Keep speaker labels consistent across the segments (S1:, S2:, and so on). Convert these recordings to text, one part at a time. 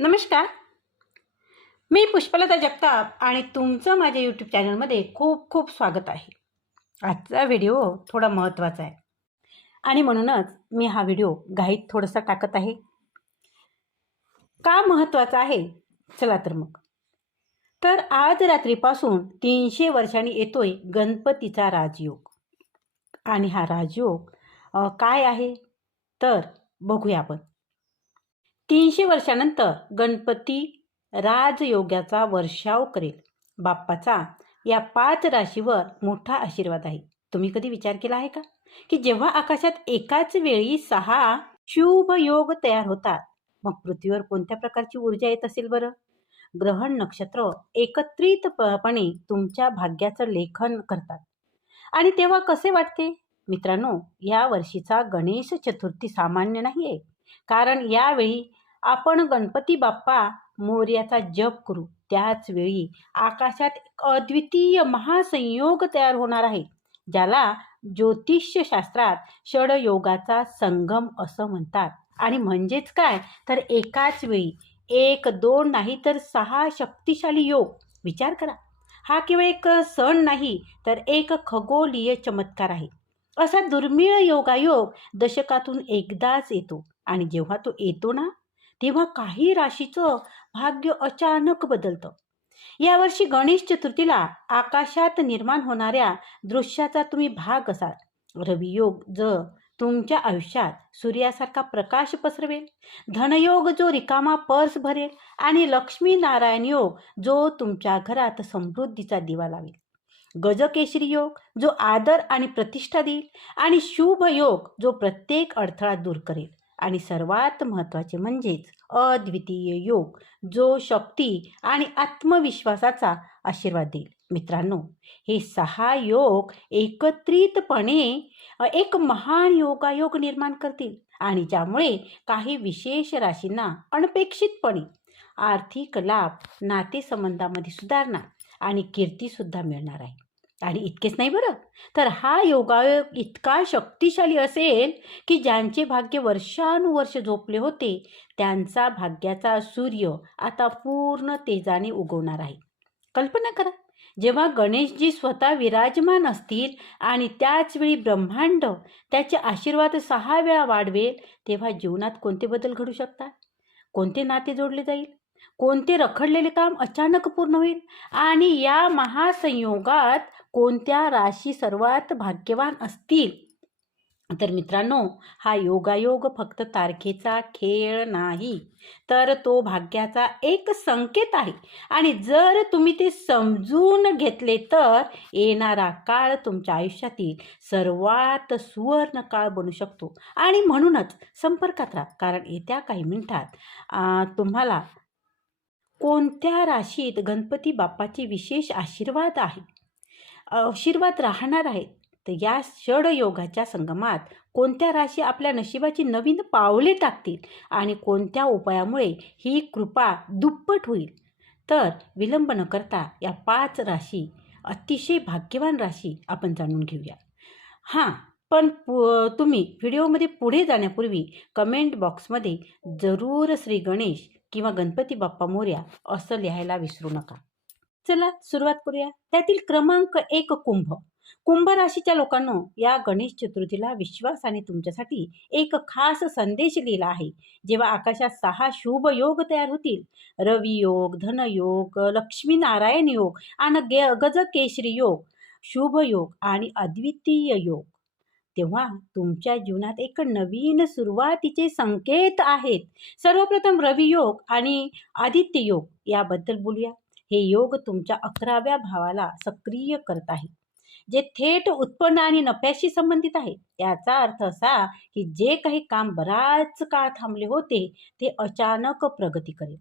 S1: नमस्कार. मी पुष्पलता जगताप आणि तुमचं माझ्या यूट्यूब चॅनलमध्ये खूप खूप स्वागत आहे. आजचा व्हिडिओ थोडा महत्त्वाचा आहे. आणि म्हणूनच मी हा व्हिडिओ घाईत थोडासा टाकत आहे. का महत्त्वाचा आहे? चला तर मग. तर आज रात्रीपासून तीनशे वर्षांनी येतोय गणपतीचा राजयोग. आणि हा राजयोग काय आहे? तर बघूया आपण. तीनशे वर्षानंतर गणपती राजयोगाचा वर्षाव करेल. बाप्पाचा या पाच राशीवर मोठा आशीर्वाद आहे. तुम्ही कधी विचार केला आहे का? की जेव्हा आकाशात एकाच वेळी सहा शुभ योग तयार होतात मग पृथ्वीवर कोणत्या प्रकारची ऊर्जा येत असेल बरं? ग्रहण नक्षत्र एकत्रितपणे तुमच्या भाग्याचं लेखन करतात. आणि तेव्हा कसे वाटते? मित्रांनो या वर्षीचा गणेश चतुर्थी सामान्य नाही आहे कारण यावेळी आपण गणपती बाप्पा मोर्याचा जप करू. त्याच वेळी आकाशात एक अद्वितीय महासंयोग तयार होणार आहे ज्याला ज्योतिषशास्त्रात षडयोगाचा संगम असं म्हणतात. आणि म्हणजेच काय? तर एकाच वेळी एक दोन नाही तर सहा शक्तिशाली योग. विचार करा. हा केवळ एक सण नाही तर एक खगोलीय चमत्कार आहे. असा दुर्मिळ योगायोग दशकातून एकदाच येतो. आणि जेव्हा तो येतो ना तेव्हा काही राशीचं भाग्य अचानक बदलतं. यावर्षी गणेश चतुर्थीला आकाशात निर्माण होणाऱ्या दृश्याचा तुम्ही भाग असाल. रवियोग ज तुमच्या आयुष्यात सूर्यासारखा प्रकाश पसरवेल. धनयोग जो रिकामा पर्स भरेल आणि लक्ष्मी नारायण योग जो तुमच्या घरात समृद्धीचा दिवा लावेल. गजकेशरी योग जो आदर आणि प्रतिष्ठा देईल आणि शुभ योग जो प्रत्येक अडथळा दूर करेल. आणि सर्वात महत्त्वाचे म्हणजेच अद्वितीय योग जो शक्ती आणि आत्मविश्वासाचा आशीर्वाद देईल. मित्रांनो हे सहा योग एकत्रितपणे एक महान योगायोग निर्माण करतील आणि ज्यामुळे काही विशेष राशींना अनपेक्षितपणे आर्थिक लाभ नातेसंबंधामध्ये सुधारणा आणि कीर्तीसुद्धा मिळणार आहे. आणि इतकेच नाही बरं. तर हा योगायोग इतका शक्तिशाली असेल की ज्यांचे भाग्य वर्षानुवर्ष झोपले होते त्यांचा भाग्याचा सूर्य आता पूर्ण तेजाने उगवणार आहे. कल्पना करा जेव्हा गणेशजी स्वतः विराजमान असतील आणि त्याचवेळी ब्रह्मांड त्याचे आशीर्वाद सहा वेळा वाढवेल तेव्हा जीवनात कोणते बदल घडू शकतात? कोणते नाते जोडले जाईल? कोणते रखडलेले काम अचानक पूर्ण होईल? आणि या महासंयोगात कोणत्या राशी सर्वात भाग्यवान असतील? तर मित्रांनो हा योगायोग फक्त तारखेचा खेळ नाही तर तो भाग्याचा एक संकेत आहे. आणि जर तुम्ही ते समजून घेतले तर येणारा काळ तुमच्या आयुष्यातील सर्वात सुवर्ण काळ बनू शकतो. आणि म्हणूनच संपर्कात राहा कारण येत्या काही मिनिटात तुम्हाला कोणत्या राशीत गणपती बाप्पाचे विशेष आशीर्वाद आहे? आशीर्वाद राहणार आहेत. तर या षडयोगाच्या संगमात कोणत्या राशी आपल्या नशिबाची नवीन पावले टाकतील आणि कोणत्या उपायामुळे ही कृपा दुप्पट होईल? तर विलंब न करता या पाच राशी अतिशय भाग्यवान राशी आपण जाणून घेऊया. हां पण पु तुम्ही व्हिडिओमध्ये पुढे जाण्यापूर्वी कमेंट बॉक्समध्ये जरूर श्री गणेश किंवा गणपती बाप्पा मोर्या असं लिहायला विसरू नका. चला सुरुवात करूया. त्यातील क्रमांक एक कुंभ. कुंभ राशीच्या लोकांनो या गणेश चतुर्थीला विश्वासाने तुमच्यासाठी एक खास संदेश लिहिला आहे. जेव्हा आकाशात सहा शुभ योग तयार होतील रवी योग धनयोग लक्ष्मीनारायण योग आणि गे गजकेशरी योग शुभ योग आणि अद्वितीय योग तेव्हा तुमच्या जीवनात एक नवीन सुरुवातीचे संकेत आहेत. सर्वप्रथम रवी योग आणि आदित्य योग याबद्दल बोलूया. हे योग तुमच्या अकराव्या भावाला सक्रिय करत आहे. जे थेट उत्पन्न आणि नफ्याशी संबंधित आहे याचा अर्थ असा की जे काही काम बराच काळ थांबले होते ते अचानक प्रगती करेल.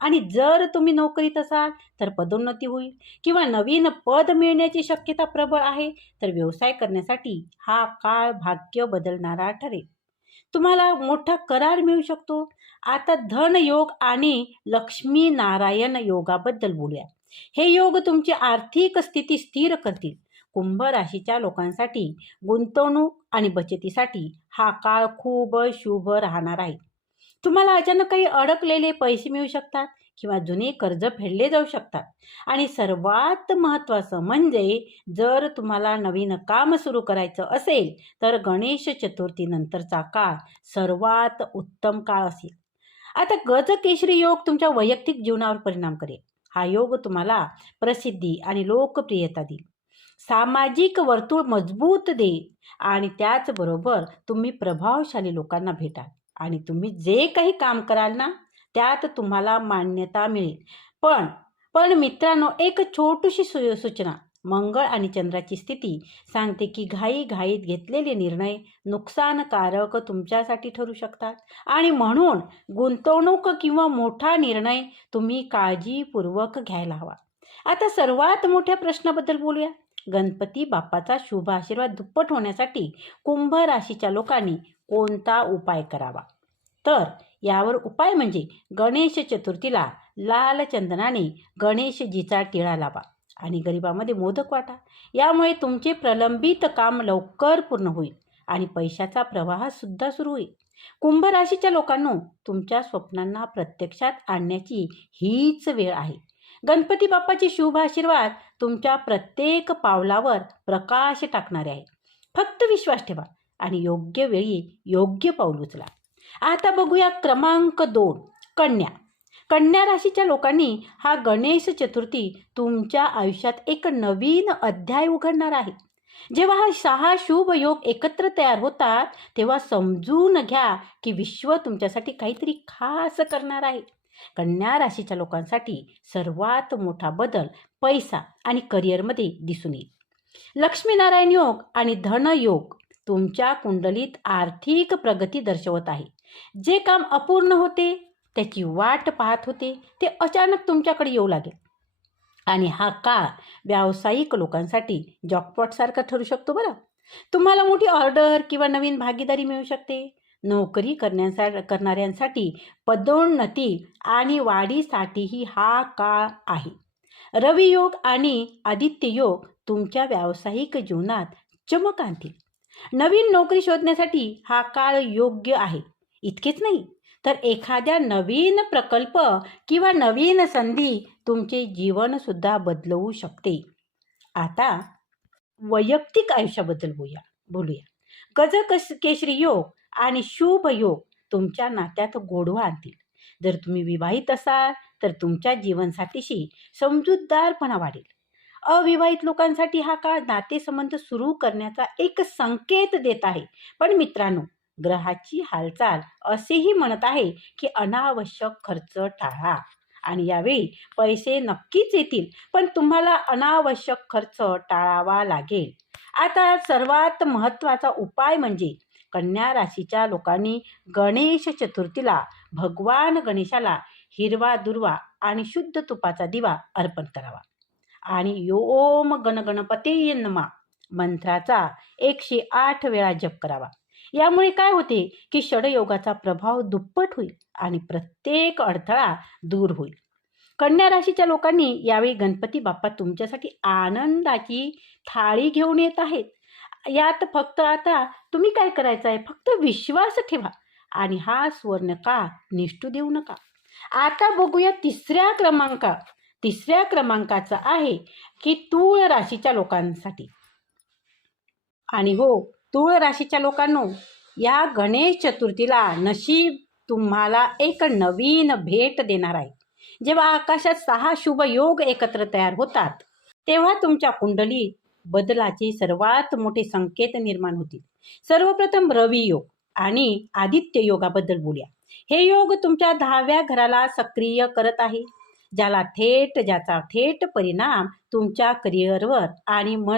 S1: आणि जर तुम्ही नोकरीत असाल तर पदोन्नती होईल किंवा नवीन पद मिळण्याची शक्यता प्रबळ आहे तर व्यवसाय करण्यासाठी हा काळ भाग्य बदलणारा ठरेल. तुम्हाला मोठा करार मिळू शकतो आता धन योग आणि लक्ष्मी नारायण योगाबद्दल बोलूया. हे योग तुमची आर्थिक स्थिती स्थिर करतील. कुंभ राशीच्या लोकांसाठी गुंतवणूक आणि बचतीसाठी हा काळ खूप शुभ राहणार आहे. तुम्हाला अचानक काही अडकलेले पैसे मिळू शकतात किंवा जुने कर्ज फेडले जाऊ शकतात. आणि सर्वात महत्त्वाचं म्हणजे जर तुम्हाला नवीन काम सुरू करायचं असेल तर गणेश चतुर्थीनंतरचा काळ सर्वात उत्तम काळ असेल. आता गजकेशरी योग तुमच्या वैयक्तिक जीवनावर परिणाम करेल. हा योग तुम्हाला प्रसिद्धी आणि लोकप्रियता देईल. सामाजिक वर्तुळ मजबूत देईल आणि त्याचबरोबर तुम्ही प्रभावशाली लोकांना भेटाल. आणि तुम्ही जे काही काम कराल ना त्यात तुम्हाला मान्यता मिळेल. पण पण मित्रांनो एक छोटीशी सु सूचना. मंगळ आणि चंद्राची स्थिती सांगते की घाई घाईत घेतलेले निर्णय नुकसानकारक तुमच्यासाठी ठरू शकतात. आणि म्हणून गुंतवणूक किंवा मोठा निर्णय तुम्ही काळजीपूर्वक घ्यायला हवा. आता सर्वात मोठ्या प्रश्नाबद्दल बोलूया. गणपती बाप्पाचा शुभ आशीर्वाद दुप्पट होण्यासाठी कुंभ राशीच्या लोकांनी कोणता उपाय करावा? तर यावर उपाय म्हणजे गणेश चतुर्थीला लाल चंदनाने गणेशजीचा टिळा लावा. आणि गरिबामध्ये मोदक वाटा. यामुळे तुमचे प्रलंबित काम लवकर पूर्ण होईल आणि पैशाचा प्रवाह सुद्धा सुरू होईल. कुंभ राशीच्या लोकांनो तुमच्या स्वप्नांना प्रत्यक्षात आणण्याची हीच वेळ आहे. गणपती बाप्पाचे शुभ आशीर्वाद तुमच्या प्रत्येक पावलावर प्रकाश टाकणारे आहे. फक्त विश्वास ठेवा आणि योग्य वेळी योग्य पाऊल उचला. आता बघूया क्रमांक दोन कन्या. कन्या राशीच्या लोकांनी हा गणेश चतुर्थी तुमच्या आयुष्यात एक नवीन अध्याय उघडणार आहे. जेव्हा हा सहा शुभ योग एकत्र तयार होतात तेव्हा समजून घ्या की विश्व तुमच्यासाठी काहीतरी खास करणार आहे. कन्या राशीच्या लोकांसाठी सर्वात मोठा बदल पैसा आणि करिअरमध्ये दिसून येईल. लक्ष्मीनारायण योग आणि धनयोग तुमच्या कुंडलीत आर्थिक प्रगती दर्शवत आहे. जे काम अपूर्ण होते त्याची वाट पाहत होते ते अचानक तुमच्याकडे येऊ लागेल. आणि हा काळ व्यावसायिक लोकांसाठी जॉकपॉटसारखा ठरू शकतो बरं. तुम्हाला मोठी ऑर्डर किंवा नवीन भागीदारी मिळू शकते. नोकरी करण्यासा करणाऱ्यांसाठी पदोन्नती आणि वाढीसाठीही हा काळ आहे. रवियोग आणि आदित्य योग तुमच्या व्यावसायिक जीवनात चमक आणतील नवीन नोकरी शोधण्यासाठी हा काळ योग्य आहे. इतकेच नाही तर एखाद्या नवीन प्रकल्प किंवा नवीन संधी तुमचे जीवनसुद्धा बदलवू शकते. आता वैयक्तिक आयुष्याबद्दल बोलूया बोलूया. गज केशरी योग आणि शुभ योग तुमच्या नात्यात गोडवा आणतील. जर तुम्ही विवाहित असाल तर तुमच्या जीवनसाथीशी समजूतदारपणा वाढेल. अविवाहित लोकांसाठी हा काळ नातेसंबंध सुरू करण्याचा एक संकेत देत आहे. पण मित्रांनो ग्रहाची हालचाल असेही म्हणत आहे की अनावश्यक खर्च टाळा. आणि यावेळी पैसे नक्कीच येतील पण तुम्हाला अनावश्यक खर्च टाळावा लागेल. आता सर्वात महत्त्वाचा उपाय म्हणजे कन्या राशीच्या लोकांनी गणेश चतुर्थीला भगवान गणेशाला हिरवा दुर्वा आणि शुद्ध तुपाचा दिवा अर्पण करावा. आणि यो ओम गणगणपते नमा मंत्राचा एकशे आठ वेळा जप करावा. यामुळे काय होते की षडयोगाचा प्रभाव दुप्पट होईल आणि प्रत्येक अडथळा दूर होईल. कन्या राशीच्या लोकांनी यावेळी गणपती बाप्पा तुमच्यासाठी आनंदाची थाळी घेऊन येत आहेत. यात फक्त आता तुम्ही काय करायचं आहे फक्त विश्वास ठेवा आणि हा सुवर्ण काळ निष्ठू देऊ नका. आता बघूया तिसऱ्या क्रमांका. तिसऱ्या क्रमांकाचा आहे की तूळ राशीच्या लोकांसाठी. आणि हो तुळ राशीच्या लोकांनो या गणेश चतुर्थीला नशीब तुम्हाला एक नवीन भेट देणार आहे. जेव्हा आकाशात सहा शुभ योग एकत्र तयार होतात तेव्हा तुमच्या कुंडलीत बदलाचे सर्वात मोठे संकेत निर्माण होतील. सर्वप्रथम रवी योग आणि आदित्य योगाबद्दल बोलूया. हे योग तुमच्या दहाव्या घराला सक्रिय करत आहे. ज्याला थेट ज्याचा थेट परिणाम तुमच्या करिअरवर आणि म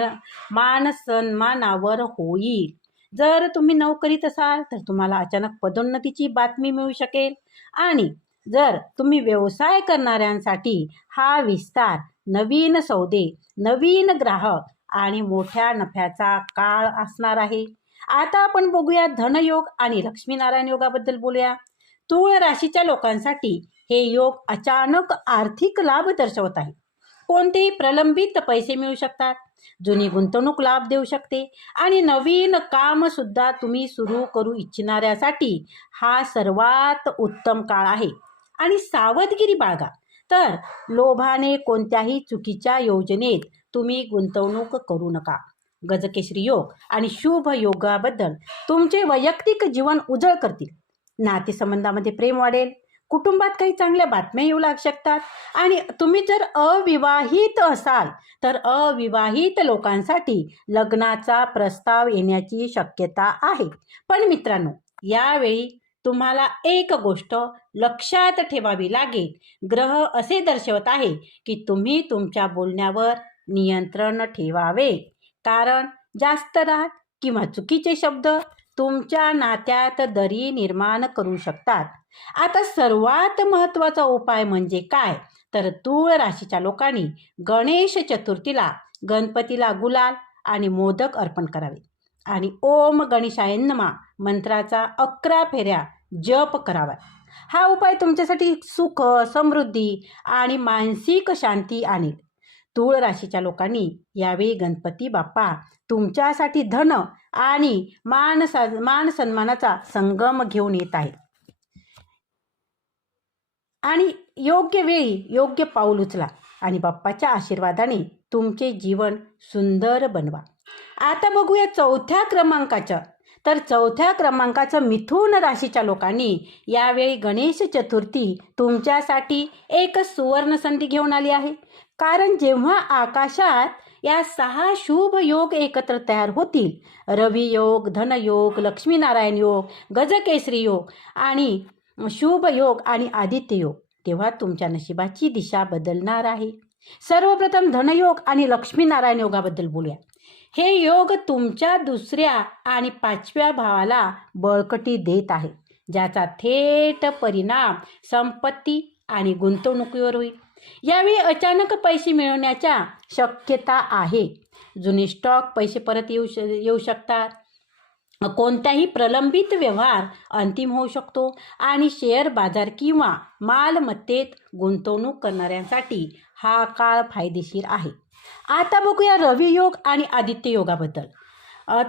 S1: मान सन्मानावर होईल. जर तुम्ही नोकरीत असाल तर तुम्हाला अचानक पदोन्नतीची बातमी मिळू शकेल. आणि जर तुम्ही व्यवसाय करणाऱ्यांसाठी हा विस्तार नवीन सौदे नवीन ग्राहक आणि मोठ्या नफ्याचा काळ असणार आहे. आता आपण बघूया धनयोग आणि लक्ष्मीनारायण योगाबद्दल बोलूया. तूळ राशीच्या लोकांसाठी हे योग अचानक आर्थिक लाभ दर्शवत आहे. कोणतेही प्रलंबित पैसे मिळू शकतात जुनी गुंतवणूक लाभ देऊ शकते आणि नवीन कामसुद्धा तुम्ही सुरू करू इच्छिणाऱ्यासाठी हा सर्वात उत्तम काळ आहे. आणि सावधगिरी बाळगा तर लोभाने कोणत्याही चुकीच्या योजनेत तुम्ही गुंतवणूक करू नका. गजकेश्री योग आणि शुभ योगाबद्दल तुमचे वैयक्तिक जीवन उजळ करतील. नातेसंबंधामध्ये प्रेम वाढेल. कुटुंबात काही चांगल्या बातम्या येऊ लाग शकतात. आणि तुम्ही जर अविवाहित असाल तर अविवाहित लोकांसाठी लग्नाचा प्रस्ताव येण्याची शक्यता आहे. पण मित्रांनो यावेळी तुम्हाला एक गोष्ट लक्षात ठेवावी लागेल. ग्रह असे दर्शवत आहे की तुम्ही तुमच्या बोलण्यावर नियंत्रण ठेवावे. कारण जास्त राग किंवा चुकीचे शब्द तुमच्या नात्यात दरी निर्माण करू शकतात. आता सर्वात महत्त्वाचा उपाय म्हणजे काय? तर तूळ राशीच्या लोकांनी गणेश चतुर्थीला गणपतीला गुलाल आणि मोदक अर्पण करावे. आणि ओम गणेशाय नमा मंत्राचा अकरा फेऱ्या जप करावा. हा उपाय तुमच्यासाठी सुख समृद्धी आणि मानसिक शांती आणेल. तूळ राशीच्या लोकांनी यावेळी गणपती बाप्पा तुमच्यासाठी धन आणि मान मान सन्मानाचा संगम घेऊन येत आहेत आणि योग्य वेळी योग्य पाऊल उचला आणि बाप्पाच्या आशीर्वादाने तुमचे जीवन सुंदर बनवा. आता बघूया चौथ्या क्रमांकाचं. तर चौथ्या क्रमांकाचं मिथुन राशीच्या लोकांनी यावेळी गणेश चतुर्थी तुमच्यासाठी एक सुवर्ण संधी घेऊन आली आहे. कारण जेव्हा आकाशात या सहा शुभ योग एकत्र तयार होतील. रवी योग धनयोग लक्ष्मीनारायण योग गजकेसरी योग आणि शुभ योग आणि आदित्य योग. तेव्हा तुमच्या नशिबाची दिशा बदलणार आहे. सर्वप्रथम धनयोग आणि लक्ष्मीनारायण योगाबद्दल बोलूया. हे योग तुमच्या दुसऱ्या आणि पाचव्या भावाला बळकटी देत आहे. ज्याचा थेट परिणाम संपत्ती आणि गुंतवणुकीवर होईल. यावेळी अचानक पैसे मिळवण्याच्या शक्यता आहे. जुने स्टॉक पैसे परत येऊ श येऊ शकतात. कोणताही प्रलंबित व्यवहार अंतिम होऊ शकतो आणि शेअर बाजार किंवा मालमत्तेत गुंतवणूक करणाऱ्यांसाठी हा काळ फायदेशीर आहे. आता बघूया रवी योग आणि आदित्य योगाबद्दल.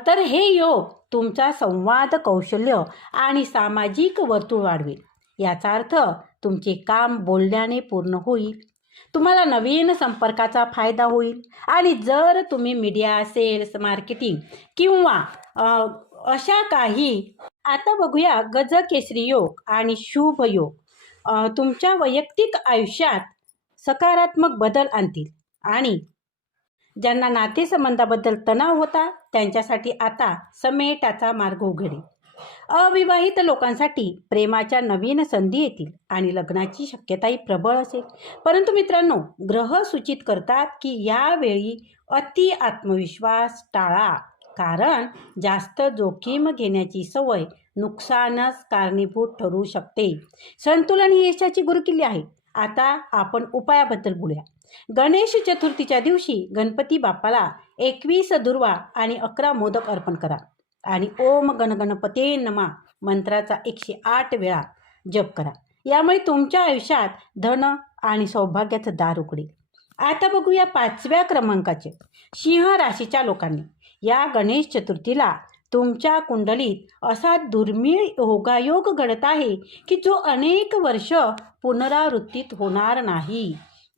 S1: तर हे योग तुमचा संवाद कौशल्य आणि सामाजिक वर्तुळ वाढवेल. याचा अर्थ तुमचे काम बोलण्याने पूर्ण होईल. तुम्हाला नवीन संपर्काचा फायदा होईल. आणि जर तुम्ही मीडिया सेल्स मार्केटिंग किंवा अशा काही आता बघूया गज केसरी योग आणि शुभ योग. तुमच्या वैयक्तिक आयुष्यात सकारात्मक बदल आणतील. आणि ज्यांना नातेसंबंधाबद्दल तणाव होता त्यांच्यासाठी आता समेटाचा मार्ग उघडेल. अविवाहित लोकांसाठी प्रेमाच्या नवीन संधी येतील आणि लग्नाची शक्यताही प्रबळ असेल. परंतु मित्रांनो ग्रह सूचित करतात की यावेळी अति आत्मविश्वास टाळा. कारण जास्त जोखीम घेण्याची सवय नुकसानच कारणीभूत ठरू शकते. संतुलन ही यशाची गुरुकिल्ली आहे. आता आपण उपायाबद्दल बोलूया. गणेश चतुर्थीच्या दिवशी गणपती बाप्पाला एकवीस दुर्वा आणि अकरा मोदक अर्पण करा. आणि ओम गणगणपते नमा मंत्राचा एकशे आठ वेळा जप करा. यामुळे तुमच्या आयुष्यात धन आणि सौभाग्याचं दार उघडेल. आता बघूया पाचव्या क्रमांकाचे. सिंह राशीच्या लोकांनी. या गणेश चतुर्थीला तुमच्या कुंडलीत असा दुर्मिळ योगायोग घडत आहे की जो अनेक वर्ष पुनरावृत्तीत होणार नाही.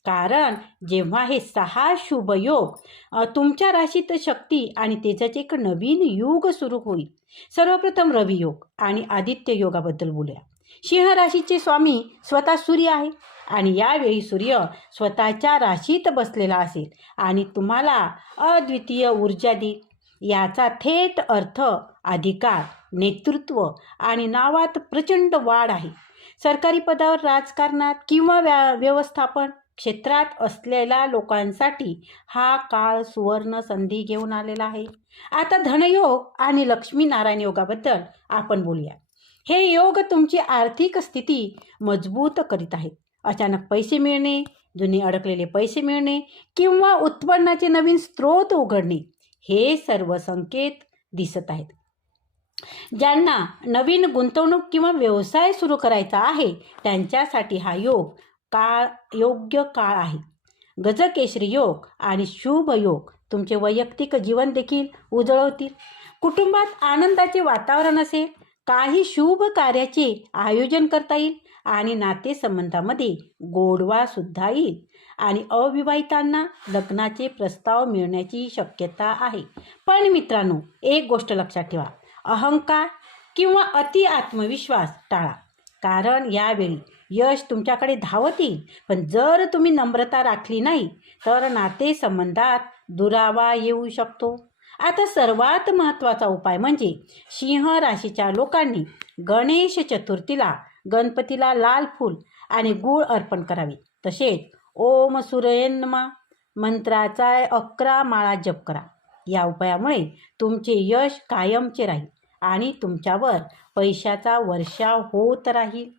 S1: कारण जेव्हा हे सहा शुभ योग तुमच्या राशीत शक्ती आणि त्याच्याच एक नवीन युग सुरू होईल. सर्वप्रथम रवी योग आणि आदित्य योगाबद्दल बोलूया. सिंह राशीचे स्वामी स्वतः सूर्य आहे आणि यावेळी सूर्य स्वतःच्या राशीत बसलेला असेल आणि तुम्हाला अद्वितीय ऊर्जा देईल. याचा थेट अर्थ अधिकार नेतृत्व आणि नावात प्रचंड वाढ आहे. सरकारी पदावर राजकारणात किंवा व्या व्यवस्थापन क्षेत्रात असलेल्या लोकांसाठी हा काळ सुवर्ण संधी घेऊन आलेला आहे. आता धनयोग आणि लक्ष्मीनारायण योगाबद्दल आपण बोलूया. हे योग तुमची आर्थिक स्थिती मजबूत करीत आहेत. अचानक पैसे मिळणे जुने अडकलेले पैसे मिळणे किंवा उत्पन्नाचे नवीन स्रोत उघडणे हे सर्व संकेत दिसत आहेत. ज्यांना नवीन गुंतवणूक किंवा व्यवसाय सुरू करायचा आहे त्यांच्यासाठी हा योग काळ योग्य काळ आहे. गजकेशरी योग आणि शुभ योग तुमचे वैयक्तिक जीवन देखील उजळवतील. कुटुंबात आनंदाचे वातावरण असेल काही शुभ कार्याचे आयोजन करता येईल आणि नातेसंबंधामध्ये गोडवा सुद्धा येईल आणि अविवाहितांना लग्नाचे प्रस्ताव मिळण्याची शक्यता आहे. पण मित्रांनो एक गोष्ट लक्षात ठेवा. अहंकार किंवा अति आत्मविश्वास टाळा. कारण यावेळी यश तुमच्याकडे धावत येईल. पण जर तुम्ही नम्रता राखली नाही तर नातेसंबंधात दुरावा येऊ शकतो. आता सर्वात महत्त्वाचा उपाय म्हणजे सिंह राशीच्या लोकांनी गणेश चतुर्थीला गणपतीला लाल फूल आणि गूळ अर्पण करावे. तसेच ओम सुरेन्मा मंत्राचा अकरा माळा जप करा. या उपायामुळे तुमचे यश कायमचे राहील आणि तुमच्यावर पैशाचा वर्षाव होत राहील.